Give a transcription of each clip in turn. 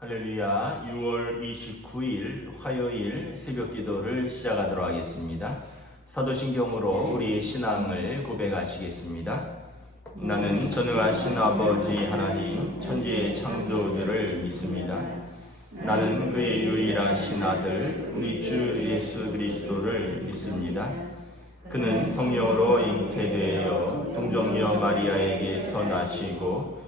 할렐루야. 6월 29일 화요일 새벽 기도를 시작하도록 하겠습니다. 사도신경으로 우리의 신앙을 고백하시겠습니다. 나는 전능하신 아버지 하나님 천지의 창조주를 믿습니다. 나는 그의 유일하신 아들 우리 주 예수 그리스도를 믿습니다. 그는 성령으로 잉태되어 동정녀 마리아에게서 나시고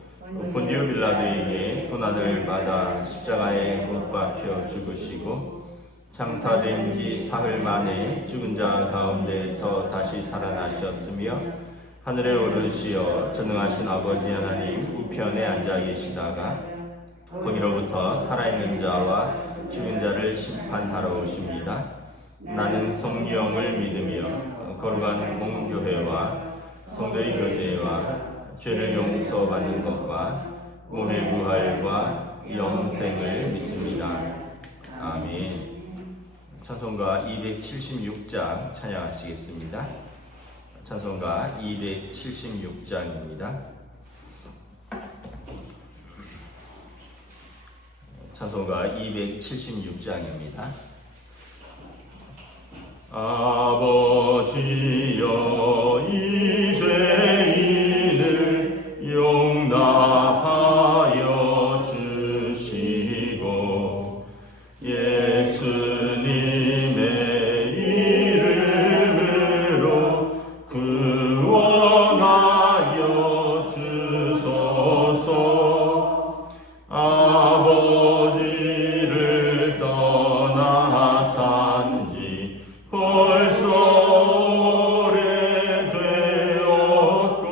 본디오 빌라도에게 고난을 받아 십자가에 못 박혀 죽으시고 장사된 지 사흘 만에 죽은 자 가운데서 다시 살아나셨으며 하늘에 오르시어 전능하신 아버지 하나님 우편에 앉아 계시다가 거기로부터 살아있는 자와 죽은 자를 심판하러 오십니다. 나는 성령을 믿으며 거룩한 공교회와 성도의 교제와 죄를 용서받는 것과 몸의 부활과 영생을 믿습니다. 아멘. 찬송가 276장 찬양하시겠습니다. 찬송가 276장입니다. 찬송가 276장입니다. 아버지여 이 죄인을 용납하여 주시고 예수님의 이름으로 구원하여 주소서. 아버지를 떠나 산지 벌써 오래되었고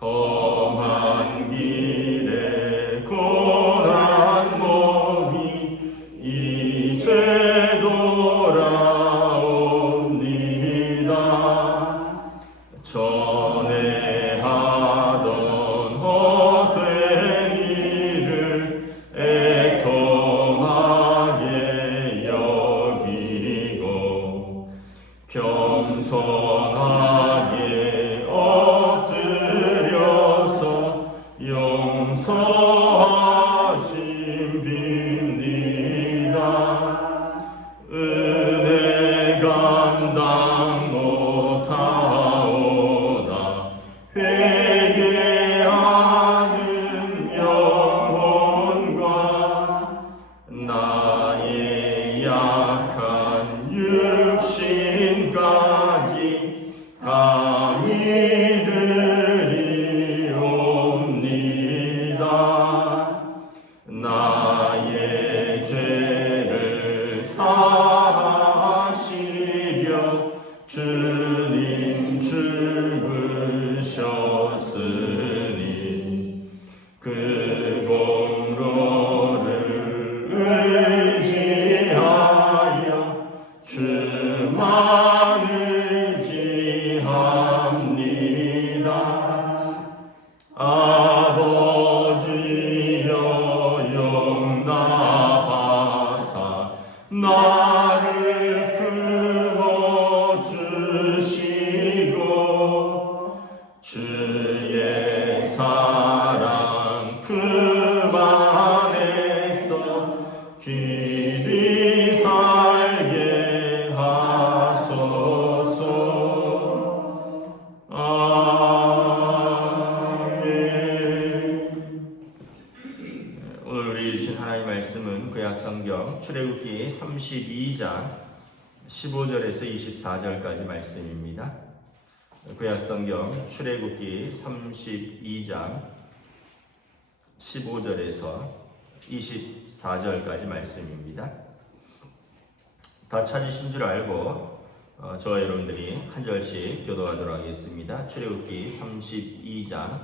험한 길에 고난 몸이 이제 돌아옵니다. 전에 하던 헛된 일을 애통하게 여기고 겸손하게 엎드려서 용서하심 빕니다. 은혜 감당 못하오나 회개하는 영혼과 나의 약한 육신까지 감히 드리옵니다. 나의 죄를 사하시려 주님 죽으셨으니 그 공로를 의지하여 주만 의지합니다. 아버지여 용납하사 나를 품어주시고 주의 사랑 품 안에서 길이 살게 하소서. 오늘 우리 주신 하나님의 말씀은 구약성경 출애굽기 32장 15절에서 24절까지 말씀입니다. 구약성경 출애굽기 32장 15절에서 24절까지 말씀입니다. 다 찾으신 줄 알고 저와 여러분들이 한 절씩 교도하도록 하겠습니다. 출애굽기 32장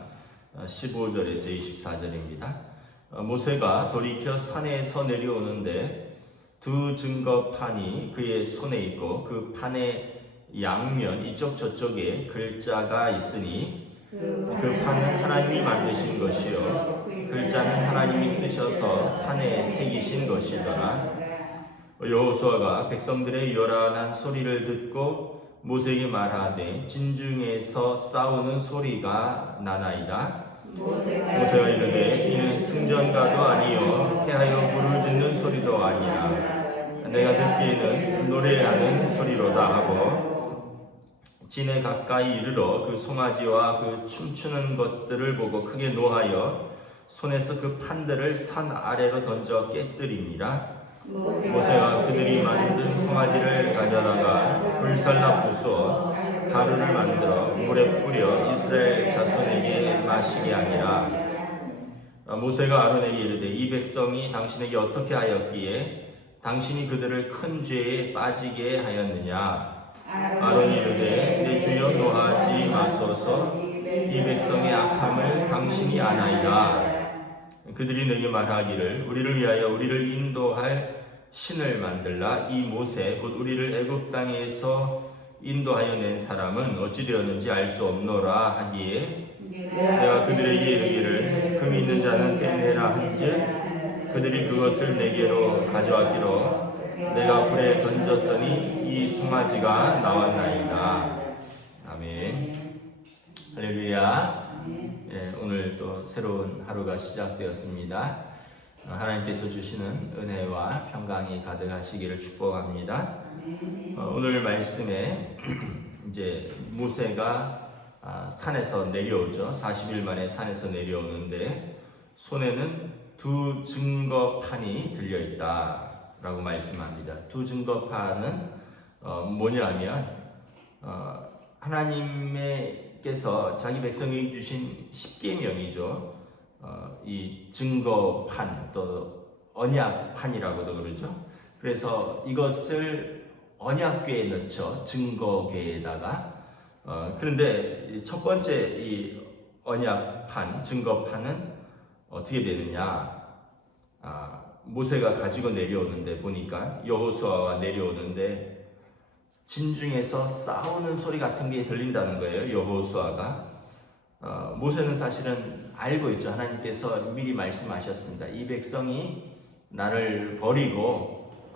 15절에서 24절입니다. 모세가 돌이켜 산에서 내려오는데 두 증거판이 그의 손에 있고 그 판의 양면 이쪽 저쪽에 글자가 있으니 그 판은 하나님이 만드신 것이요 글자는 하나님이 쓰셔서 판에 새기신 것이더라. 여호수아가 백성들의 요란한 소리를 듣고 모세에게 말하되 진중에서 싸우는 소리가 나나이다. 모세가 이르되 이는 승전가도 아니요 내가 듣기에는 노래하는 소리로다 하고 진에 가까이 이르러 그 송아지와 그 춤추는 것들을 보고 크게 노하여 손에서 그 판들을 산 아래로 던져 깨뜨리니라. 모세가 그들이 만든 송아지를 가져다가 불살라 부수어 가루를 만들어 물에 뿌려 이스라엘 자손에게 마시게 하니라. 모세가 아론에게 이르되 이 백성이 당신에게 어떻게 하였기에 당신이 그들을 큰 죄에 빠지게 하였느냐. 아론이 이르되 내 주여 노하지 마소서. 이 백성의 악함을 당신이 아나이다. 그들이 내게 말하기를 우리를 위하여 우리를 인도할 신을 만들라. 이 모세 곧 우리를 애굽 땅에서 인도하여 낸 사람은 어찌 되었는지 알 수 없노라 하기에 내가 그들에게 이르기를 금 있는 자는 빼내라 한즉 그들이 그것을 내게로 가져왔기로 내가 불에 던졌더니 이 송아지가 나왔나이다. 아멘. 할렐루야. 오늘 또 새로운 하루가 시작되었습니다. 하나님께서 주시는 은혜와 평강이 가득하시기를 축복합니다. 오늘 말씀에 이제 모세가 산에서 내려오죠. 40일 만에 산에서 내려오는데 손에는 두 증거판이 들려 있다라고 말씀합니다. 두 증거판은 뭐냐면 하나님께서 자기 백성에게 주신 십계명이죠. 이 증거판 또 언약판이라고도 그러죠. 그래서 이것을 언약궤에 넣죠. 증거궤에다가. 그런데 첫 번째 이 언약판, 증거판은 어떻게 되느냐? 모세가 가지고 내려오는데 보니까 여호수아가 내려오는데 진중에서 싸우는 소리 같은 게 들린다는 거예요. 여호수아가. 모세는 사실은 알고 있죠. 하나님께서 미리 말씀하셨습니다. 이 백성이 나를 버리고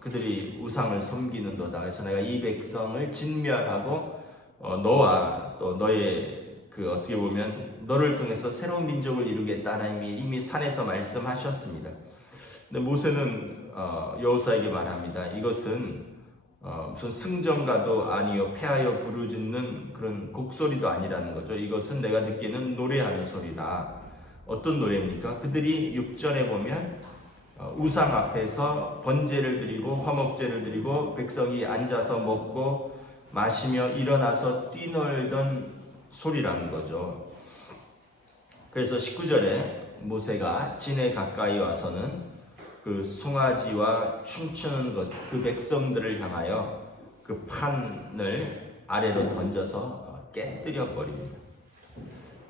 그들이 우상을 섬기는도다. 그래서 내가 이 백성을 진멸하고 너와 또 너의 그 어떻게 보면 너를 통해서 새로운 민족을 이루겠다. 하나님이 이미 산에서 말씀하셨습니다. 근데 모세는 여호수아에게 말합니다. 이것은 무슨 승전가도 아니요 패하여 부르짖는 그런 곡소리도 아니라는 거죠. 이것은 내가 듣기에는 노래하는 소리다. 어떤 노래입니까? 그들이 6절에 보면 우상 앞에서 번제를 드리고 화목제를 드리고 백성이 앉아서 먹고 마시며 일어나서 뛰놀던 소리라는 거죠. 그래서 19절에 모세가 진에 가까이 와서는 그 송아지와 춤추는 것, 그 백성들을 향하여 그 판을 아래로 던져서 깨뜨려 버립니다.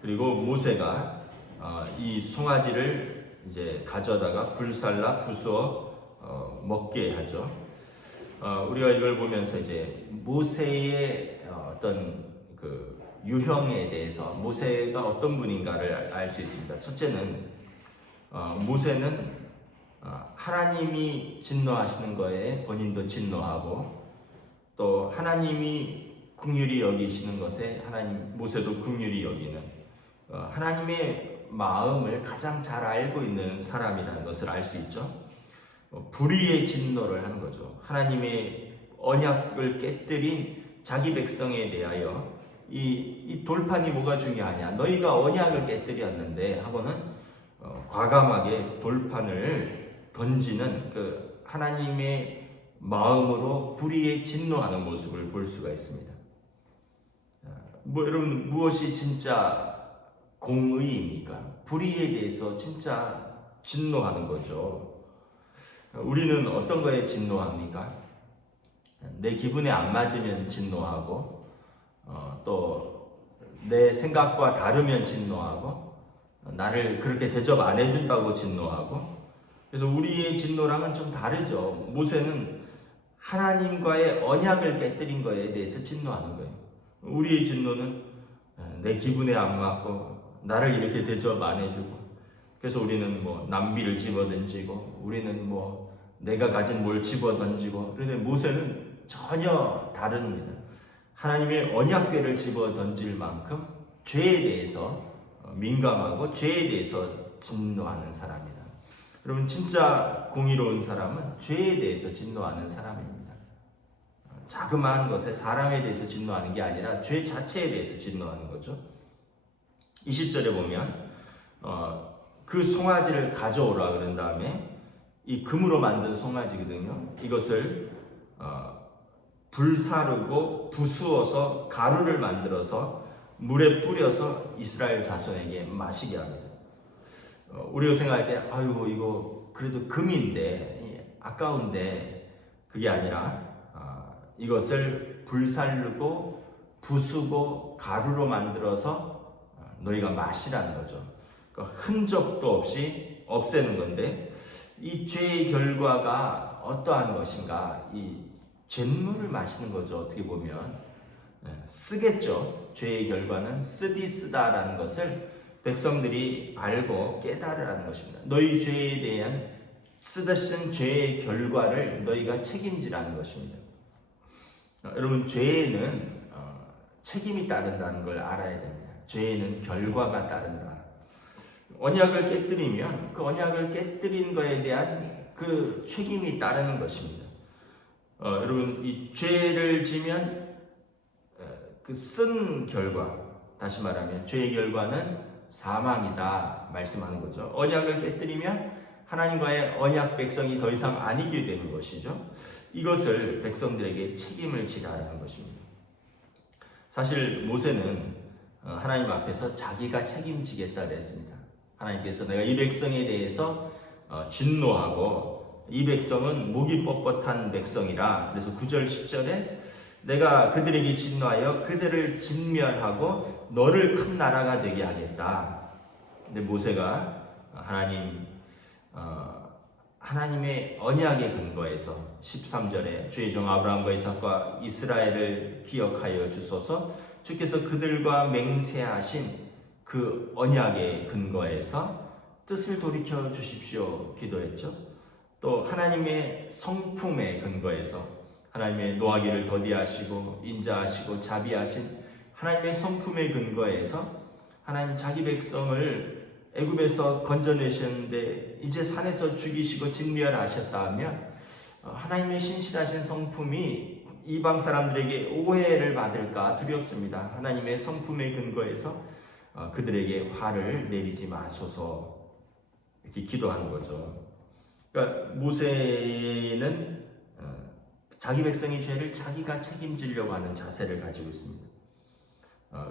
그리고 모세가 이 송아지를 이제 가져다가 불살라 부수어 먹게 하죠. 우리가 이걸 보면서 이제 모세의 어떤 그 유형에 대해서 모세가 어떤 분인가를 알 수 있습니다. 첫째는 모세는 하나님이 진노하시는 거에 본인도 진노하고 또 하나님이 긍휼히 여기시는 것에 모세도 긍휼히 여기는 하나님의 마음을 가장 잘 알고 있는 사람이라는 것을 알 수 있죠. 불의의 진노를 하는 거죠. 하나님의 언약을 깨뜨린 자기 백성에 대하여 이 돌판이 뭐가 중요하냐? 너희가 언약을 깨뜨렸는데 하고는 과감하게 돌판을 던지는 그 하나님의 마음으로 불의에 진노하는 모습을 볼 수가 있습니다. 여러분 무엇이 진짜 공의입니까? 불의에 대해서 진짜 진노하는 거죠. 우리는 어떤 거에 진노합니까? 내 기분에 안 맞으면 진노하고 또 내 생각과 다르면 진노하고 나를 그렇게 대접 안 해준다고 진노하고 그래서 우리의 진노랑은 좀 다르죠. 모세는 하나님과의 언약을 깨뜨린 거에 대해서 진노하는 거예요. 우리의 진노는 내 기분에 안 맞고 나를 이렇게 대접 안 해주고 그래서 우리는 뭐 남비를 집어던지고 우리는 뭐 내가 가진 뭘 집어던지고 그런데 모세는 전혀 다릅니다. 하나님의 언약궤를 집어던질 만큼 죄에 대해서 민감하고 죄에 대해서 진노하는 사람이다. 여러분 진짜 공의로운 사람은 죄에 대해서 진노하는 사람입니다. 자그마한 것에 사람에 대해서 진노하는 게 아니라 죄 자체에 대해서 진노하는 거죠. 20절에 보면 그 송아지를 가져오라 그런 다음에 이 금으로 만든 송아지거든요. 이것을 불사르고 부수어서 가루를 만들어서 물에 뿌려서 이스라엘 자손에게 마시게 합니다. 우리가 생각할 때 아이고 이거 그래도 금인데 아까운데, 그게 아니라 이것을 불살르고 부수고 가루로 만들어서 너희가 마시라는 거죠. 그러니까 흔적도 없이 없애는 건데, 이 죄의 결과가 어떠한 것인가? 이 잿물을 마시는 거죠. 어떻게 보면 쓰겠죠. 죄의 결과는 쓰다라는 것을 백성들이 알고 깨달으라는 것입니다. 너희 죄에 대한 쓰다쓴 죄의 결과를 너희가 책임지라는 것입니다. 여러분, 죄에는 책임이 따른다는 걸 알아야 됩니다. 죄에는 결과가 따른다. 언약을 깨뜨리면 그 언약을 깨뜨린 것에 대한 그 책임이 따르는 것입니다. 여러분, 이 죄를 지면 그 쓴 결과, 다시 말하면 죄의 결과는 사망이다 말씀하는 거죠. 언약을 깨뜨리면 하나님과의 언약 백성이 더 이상 아니게 되는 것이죠. 이것을 백성들에게 책임을 지라는 것입니다. 사실 모세는 하나님 앞에서 자기가 책임지겠다 그랬습니다. 하나님께서 내가 이 백성에 대해서 진노하고 이 백성은 목이 뻣뻣한 백성이라, 그래서 9절 10절에 내가 그들에게 진노하여 그들을 진멸하고 너를 큰 나라가 되게 하겠다. 근데 모세가 하나님의 언약의 근거에서 13절에 주의 종 아브라함과 이삭과 이스라엘을 기억하여 주소서, 주께서 그들과 맹세하신 그 언약의 근거에서 뜻을 돌이켜 주십시오 기도했죠. 또 하나님의 성품의 근거에서 하나님의 노하기를 더디하시고 인자하시고 자비하신 하나님의 성품의 근거에서 하나님 자기 백성을 애굽에서 건져내셨는데 이제 산에서 죽이시고 진멸하셨다 하면 하나님의 신실하신 성품이 이방 사람들에게 오해를 받을까 두렵습니다. 하나님의 성품의 근거에서 그들에게 화를 내리지 마소서, 이렇게 기도하는 거죠. 그러니까 모세는 자기 백성의 죄를 자기가 책임지려고 하는 자세를 가지고 있습니다.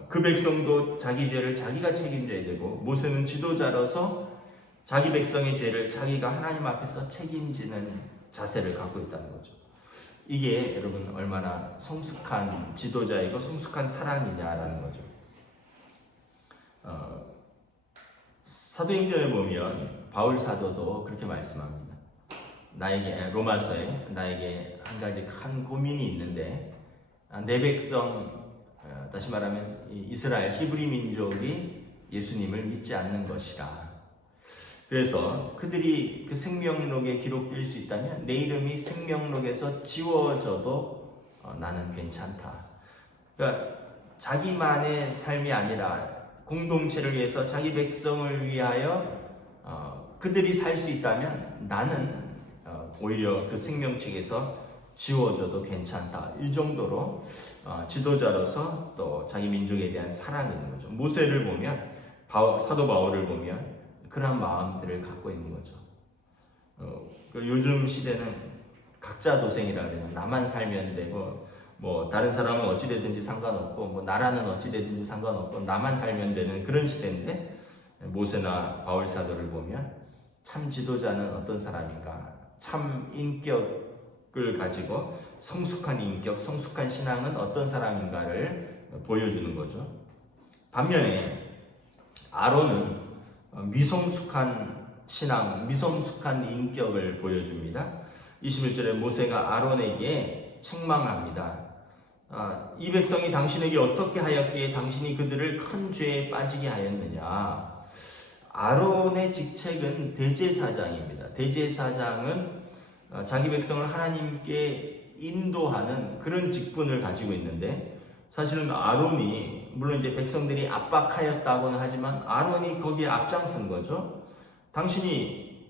그 백성도 자기 죄를 자기가 책임져야 되고, 모세는 지도자로서 자기 백성의 죄를 자기가 하나님 앞에서 책임지는 자세를 갖고 있다는 거죠. 이게 여러분 얼마나 성숙한 지도자이고 성숙한 사람이냐라는 거죠. 사도행전에 보면 바울 사도도 그렇게 말씀합니다. 로마서에 나에게 한 가지 큰 고민이 있는데, 내 백성, 다시 말하면 이스라엘 히브리 민족이 예수님을 믿지 않는 것이라. 그래서 그들이 그 생명록에 기록될 수 있다면 내 이름이 생명록에서 지워져도 나는 괜찮다. 그러니까 자기만의 삶이 아니라 공동체를 위해서 자기 백성을 위하여 그들이 살 수 있다면 나는 오히려 그 생명책에서 지워져도 괜찮다. 이 정도로 지도자로서 또 자기 민족에 대한 사랑이 있는 거죠. 모세를 보면, 사도 바울을 보면 그런 마음들을 갖고 있는 거죠. 요즘 시대는 각자 도생이라 그래요. 나만 살면 되고, 뭐 다른 사람은 어찌 되든지 상관없고, 뭐 나라는 어찌 되든지 상관없고, 나만 살면 되는 그런 시대인데, 모세나 바울 사도를 보면 참 지도자는 어떤 사람인가, 참 인격을 가지고 성숙한 인격, 성숙한 신앙은 어떤 사람인가를 보여주는 거죠. 반면에 아론은 미성숙한 신앙, 미성숙한 인격을 보여줍니다. 21절에 모세가 아론에게 책망합니다. 이 백성이 당신에게 어떻게 하였기에 당신이 그들을 큰 죄에 빠지게 하였느냐. 아론의 직책은 대제사장입니다. 대제사장은 자기 백성을 하나님께 인도하는 그런 직분을 가지고 있는데, 사실은 아론이, 물론 이제 백성들이 압박하였다고는 하지만 아론이 거기에 앞장선 거죠. 당신이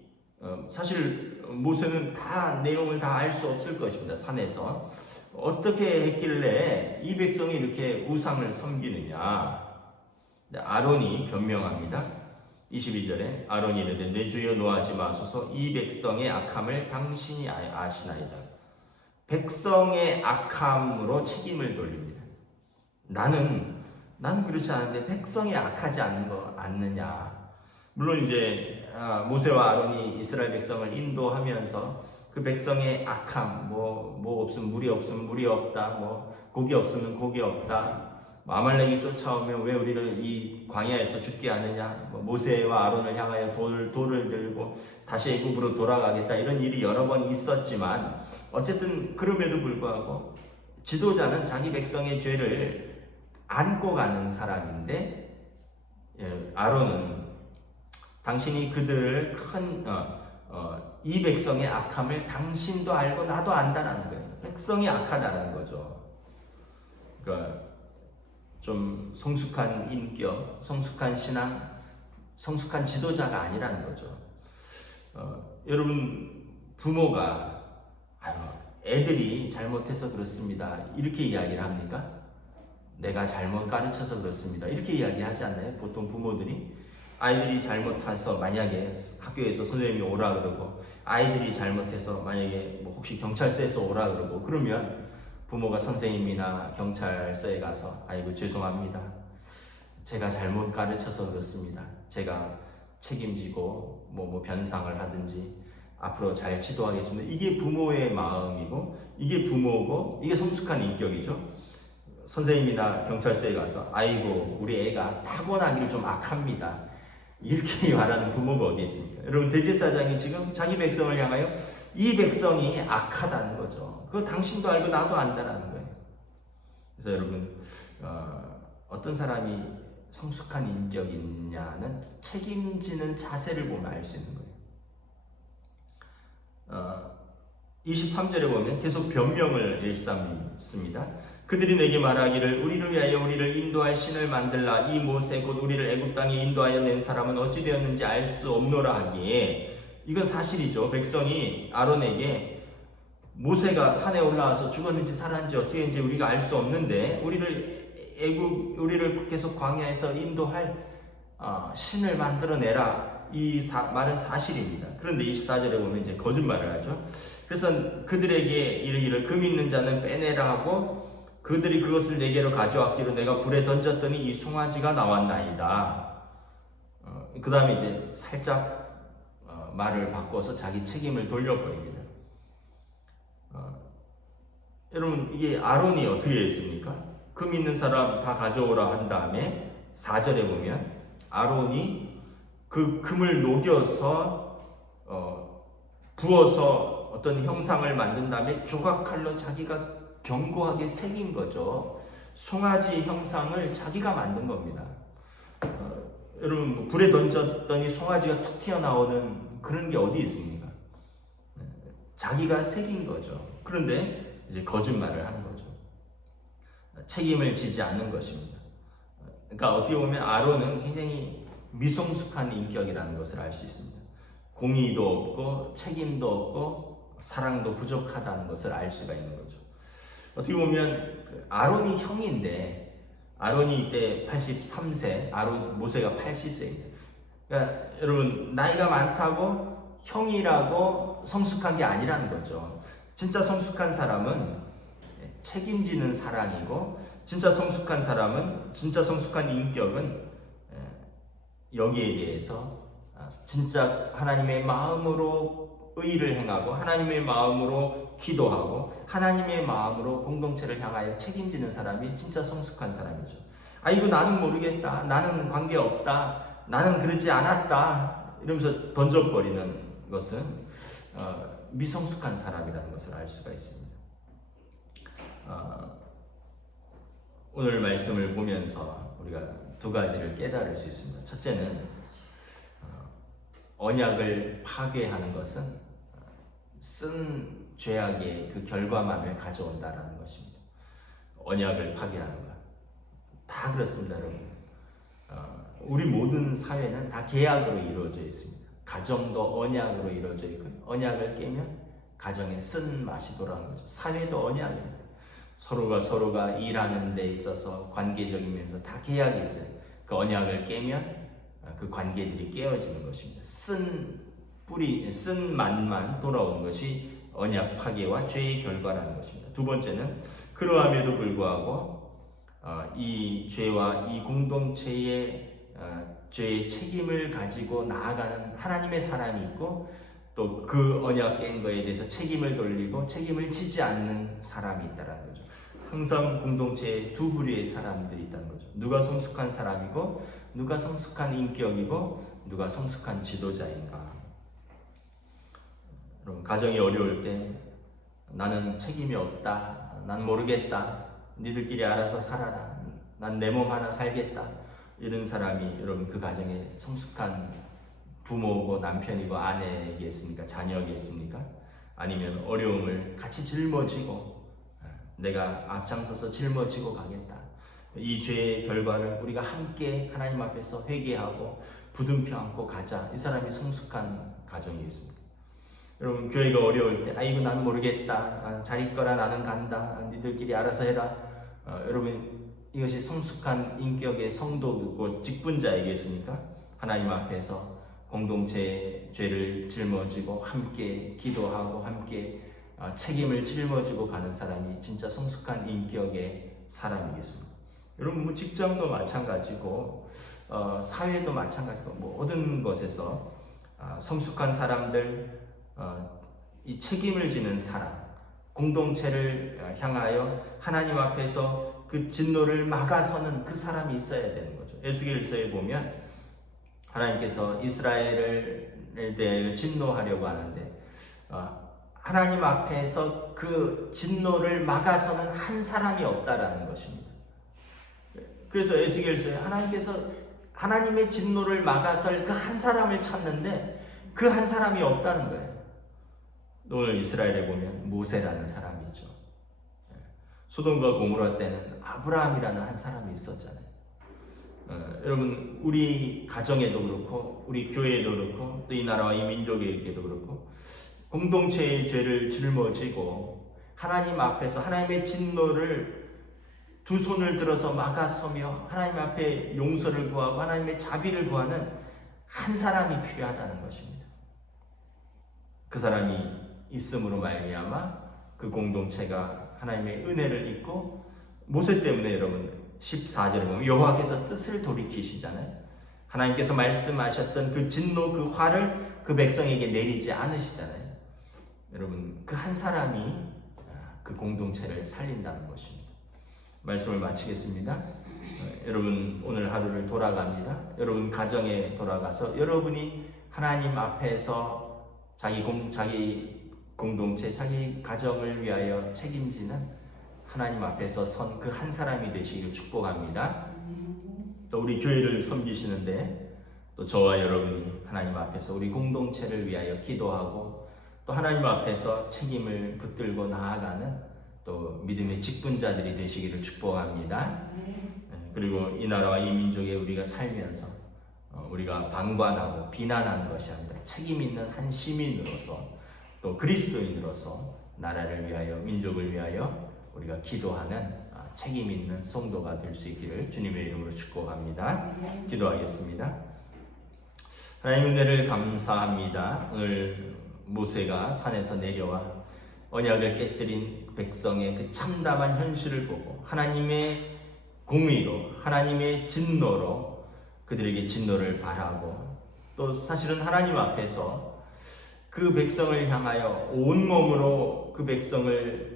사실 모세는 다 내용을 다 알 수 없을 것입니다. 산에서 어떻게 했길래 이 백성이 이렇게 우상을 섬기느냐. 아론이 변명합니다. 22절에 아론이 이르되 내 주여 노하지 마소서 이 백성의 악함을 당신이 아시나이다. 백성의 악함으로 책임을 돌립니다. 나는 그렇지 않은데 백성이 악하지 않느냐. 물론 이제 모세와 아론이 이스라엘 백성을 인도하면서 그 백성의 악함, 뭐 없으면 물이 없으면 물이 없다, 뭐 고기 없으면 고기 없다, 아말렉이 쫓아오면 왜 우리를 이 광야에서 죽게 하느냐, 모세와 아론을 향하여 돌을 들고 다시 애굽으로 돌아가겠다, 이런 일이 여러 번 있었지만 어쨌든 그럼에도 불구하고 지도자는 자기 백성의 죄를 안고 가는 사람인데, 아론은 당신이 그들을 이 백성의 악함을 당신도 알고 나도 안다는 거예요. 백성이 악하다는 거죠. 그러니까 좀 성숙한 인격, 성숙한 신앙, 성숙한 지도자가 아니라는 거죠. 여러분, 부모가 애들이 잘못해서 그렇습니다, 이렇게 이야기를 합니까? 내가 잘못 가르쳐서 그렇습니다, 이렇게 이야기하지 않나요? 보통 부모들이 아이들이 잘못해서, 만약에 학교에서 선생님이 오라 그러고 아이들이 잘못해서 만약에 혹시 경찰서에서 오라 그러고 그러면 부모가 선생님이나 경찰서에 가서 아이고 죄송합니다, 제가 잘못 가르쳐서 그렇습니다, 제가 책임지고 뭐 변상을 하든지 앞으로 잘 지도하겠습니다. 이게 부모의 마음이고 이게 부모고 이게 성숙한 인격이죠. 선생님이나 경찰서에 가서 아이고 우리 애가 타고나기를 좀 악합니다, 이렇게 말하는 부모가 어디 있습니까? 여러분, 대제사장이 지금 자기 백성을 향하여 이 백성이 악하다는 거죠. 그거 당신도 알고 나도 안다는 거예요. 그래서 여러분, 어떤 사람이 성숙한 인격이냐는 책임지는 자세를 보면 알 수 있는 거예요. 23절에 보면 계속 변명을 일삼습니다. 그들이 내게 말하기를 우리를 위하여 우리를 인도할 신을 만들라. 이 모세 곧 우리를 애굽 땅에 인도하여 낸 사람은 어찌 되었는지 알 수 없노라 하기에, 이건 사실이죠. 백성이 아론에게 모세가 산에 올라와서 죽었는지 살았는지 어떻게 했는지 우리가 알 수 없는데 우리를 계속 광야에서 인도할 신을 만들어내라, 이 말은 사실입니다. 그런데 24절에 보면 이제 거짓말을 하죠. 그래서 그들에게 이르기를 금 있는 자는 빼내라 하고 그들이 그것을 내게로 가져왔기로 내가 불에 던졌더니 이 송아지가 나왔나이다. 그 다음에 이제 살짝 말을 바꿔서 자기 책임을 돌려버립니다. 여러분, 이게 아론이 어떻게 했습니까? 금 있는 사람 다 가져오라 한 다음에 4절에 보면 아론이 그 금을 녹여서 부어서 어떤 형상을 만든 다음에 조각칼로 자기가 견고하게 새긴 거죠. 송아지 형상을 자기가 만든 겁니다. 여러분, 불에 던졌더니 송아지가 툭 튀어나오는 그런 게 어디 있습니까? 자기가 새긴 거죠. 그런데 이제 거짓말을 하는 거죠. 책임을 지지 않는 것입니다. 그러니까 어떻게 보면 아론은 굉장히 미성숙한 인격이라는 것을 알 수 있습니다. 공의도 없고 책임도 없고 사랑도 부족하다는 것을 알 수가 있는 거죠. 어떻게 보면 아론이 형인데, 아론이 이때 83세, 모세가 80세입니다. 그러니까 여러분, 나이가 많다고 형이라고 성숙한 게 아니라는 거죠. 진짜 성숙한 사람은 책임지는 사랑이고, 진짜 성숙한 사람은, 진짜 성숙한 인격은 여기에 대해서 진짜 하나님의 마음으로 의의를 행하고 하나님의 마음으로 기도하고 하나님의 마음으로 공동체를 향하여 책임지는 사람이 진짜 성숙한 사람이죠. 이거 나는 모르겠다, 나는 관계없다, 나는 그러지 않았다 이러면서 던져버리는 것은 미성숙한 사람이라는 것을 알 수가 있습니다. 오늘 말씀을 보면서 우리가 두 가지를 깨달을 수 있습니다. 첫째는 언약을 파괴하는 것은 쓴 죄악의 그 결과만을 가져온다는 것입니다. 언약을 파괴하는 것. 다 그렇습니다, 여러분. 우리 모든 사회는 다 계약으로 이루어져 있습니다. 가정도 언약으로 이루어져 있고 언약을 깨면 가정에 쓴 맛이 돌아오는 거죠. 사회도 언약입니다. 서로가 일하는 데 있어서 관계적이면서 다 계약이 있어요. 그 언약을 깨면 그 관계들이 깨어지는 것입니다. 쓴 맛만 돌아오는 것이 언약 파괴와 죄의 결과라는 것입니다. 두 번째는 그러함에도 불구하고 이 죄와 이 공동체의 죄의 책임을 가지고 나아가는 하나님의 사람이 있고 또 그 언약 깬 거에 대해서 책임을 돌리고 책임을 지지 않는 사람이 있다는 거죠. 항상 공동체에 두 부류의 사람들이 있다는 거죠. 누가 성숙한 사람이고 누가 성숙한 인격이고 누가 성숙한 지도자인가. 여러분, 가정이 어려울 때 나는 책임이 없다, 난 모르겠다, 니들끼리 알아서 살아라, 난 내 몸 하나 살겠다, 이런 사람이 여러분 그 가정에 성숙한 부모고 남편이고 아내겠습니까? 자녀겠습니까? 아니면 어려움을 같이 짊어지고 내가 앞장서서 짊어지고 가겠다, 이 죄의 결과를 우리가 함께 하나님 앞에서 회개하고 부둥켜 안고 가자, 이 사람이 성숙한 가정이겠습니다. 여러분, 교회가 어려울 때 아이고 난 모르겠다, 자기 거라 나는 간다, 니들끼리 알아서 해라, 여러분 이것이 성숙한 인격의 성도고 직분자이겠습니까? 하나님 앞에서 공동체의 죄를 짊어지고 함께 기도하고 함께 책임을 짊어지고 가는 사람이 진짜 성숙한 인격의 사람이겠습니다. 여러분, 뭐 직장도 마찬가지고 사회도 마찬가지고 모든 것에서 성숙한 사람들, 이 책임을 지는 사람, 공동체를 향하여 하나님 앞에서 그 진노를 막아서는 그 사람이 있어야 되는 거죠. 에스겔서에 보면 하나님께서 이스라엘에 대해 진노하려고 하는데 하나님 앞에서 그 진노를 막아서는 한 사람이 없다라는 것입니다. 그래서 에스겔서에 하나님께서 하나님의 진노를 막아설 그 한 사람을 찾는데 그 한 사람이 없다는 거예요. 오늘 이스라엘에 보면 모세라는 사람이 있죠. 소돔과 고모라 때는 아브라함이라는 한 사람이 있었잖아요. 여러분, 우리 가정에도 그렇고 우리 교회에도 그렇고 또 이 나라와 이 민족에게도 그렇고 공동체의 죄를 짊어지고 하나님 앞에서 하나님의 진노를 두 손을 들어서 막아서며 하나님 앞에 용서를 구하고 하나님의 자비를 구하는 한 사람이 필요하다는 것입니다. 그 사람이 있음으로 말미암아 그 공동체가 하나님의 은혜를 입고, 모세 때문에 여러분 14절에 보면 여호와께서 뜻을 돌이키시잖아요. 하나님께서 말씀하셨던 그 진노, 그 화를 그 백성에게 내리지 않으시잖아요. 여러분, 그 한 사람이 그 공동체를 살린다는 것입니다. 말씀을 마치겠습니다. 여러분, 오늘 하루를 돌아갑니다. 여러분 가정에 돌아가서 여러분이 하나님 앞에서 자기 공동체, 자기 가정을 위하여 책임지는 하나님 앞에서 선 그 한 사람이 되시기를 축복합니다. 또 우리 교회를 섬기시는데 또 저와 여러분이 하나님 앞에서 우리 공동체를 위하여 기도하고 또 하나님 앞에서 책임을 붙들고 나아가는 또 믿음의 직분자들이 되시기를 축복합니다. 그리고 이 나라와 이 민족에 우리가 살면서 우리가 방관하고 비난하는 것이 아니라 책임 있는 한 시민으로서 또 그리스도인으로서 나라를 위하여, 민족을 위하여 우리가 기도하는 책임 있는 성도가 될 수 있기를 주님의 이름으로 축복합니다. 기도하겠습니다. 하나님 은혜를 감사합니다. 오늘 모세가 산에서 내려와 언약을 깨뜨린 백성의 그 참담한 현실을 보고 하나님의 공의로, 하나님의 진노로 그들에게 진노를 바라고 또 사실은 하나님 앞에서 그 백성을 향하여 온몸으로 그 백성을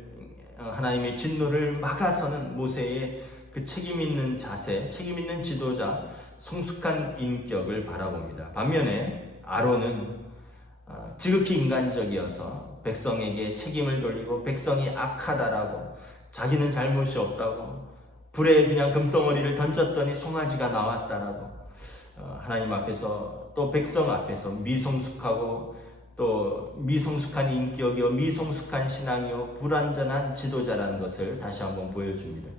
하나님의 진노를 막아서는 모세의 그 책임 있는 자세, 책임 있는 지도자, 성숙한 인격을 바라봅니다. 반면에 아론은 지극히 인간적이어서 백성에게 책임을 돌리고 백성이 악하다라고, 자기는 잘못이 없다고, 불에 그냥 금덩어리를 던졌더니 송아지가 나왔다라고 하나님 앞에서 또 백성 앞에서 미성숙하고 또 미성숙한 인격이요, 미성숙한 신앙이요, 불완전한 지도자라는 것을 다시 한번 보여줍니다.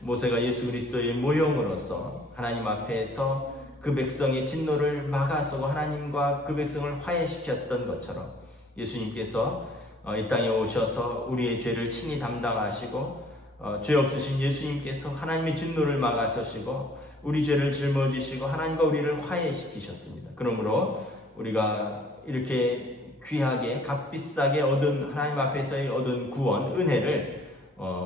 모세가 예수 그리스도의 모형으로서 하나님 앞에서 그 백성의 진노를 막아서고 하나님과 그 백성을 화해시켰던 것처럼 예수님께서 이 땅에 오셔서 우리의 죄를 친히 담당하시고 죄 없으신 예수님께서 하나님의 진노를 막아서시고 우리 죄를 짊어지시고 하나님과 우리를 화해시키셨습니다. 그러므로 우리가 이렇게 귀하게 값비싸게 얻은 하나님 앞에서의 얻은 구원, 은혜를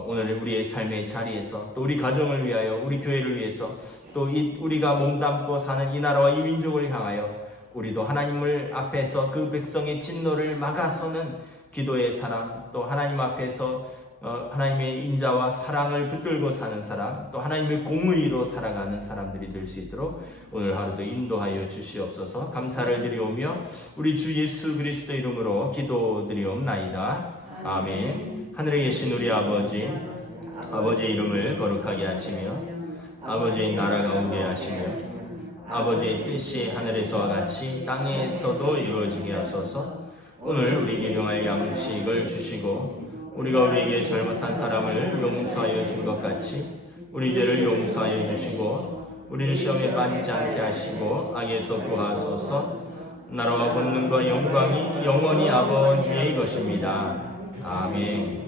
오늘 우리의 삶의 자리에서 또 우리 가정을 위하여 우리 교회를 위해서 또 우리가 몸담고 사는 이 나라와 이 민족을 향하여 우리도 하나님을 앞에서 그 백성의 진노를 막아서는 기도의 사람, 또 하나님 앞에서 하나님의 인자와 사랑을 붙들고 사는 사람, 또 하나님의 공의로 살아가는 사람들이 될 수 있도록 오늘 하루도 인도하여 주시옵소서. 감사를 드리오며 우리 주 예수 그리스도 이름으로 기도드리옵나이다. 아멘. 하늘에 계신 우리 아버지, 아버지의 이름을 거룩하게 하시며 아버지의 나라가 오게 하시며 아버지의 뜻이 하늘에서와 같이 땅에서도 이루어지게 하소서. 오늘 우리에게 일용할 양식을 주시고 우리가 우리에게 잘못한 사람을 용서하여 준 것 같이 우리 죄를 용서하여 주시고 우리를 시험에 빠지지 않게 하시고 악에서 구하소서. 나라와 권능과 영광이 영원히 아버지의 것입니다. 아멘.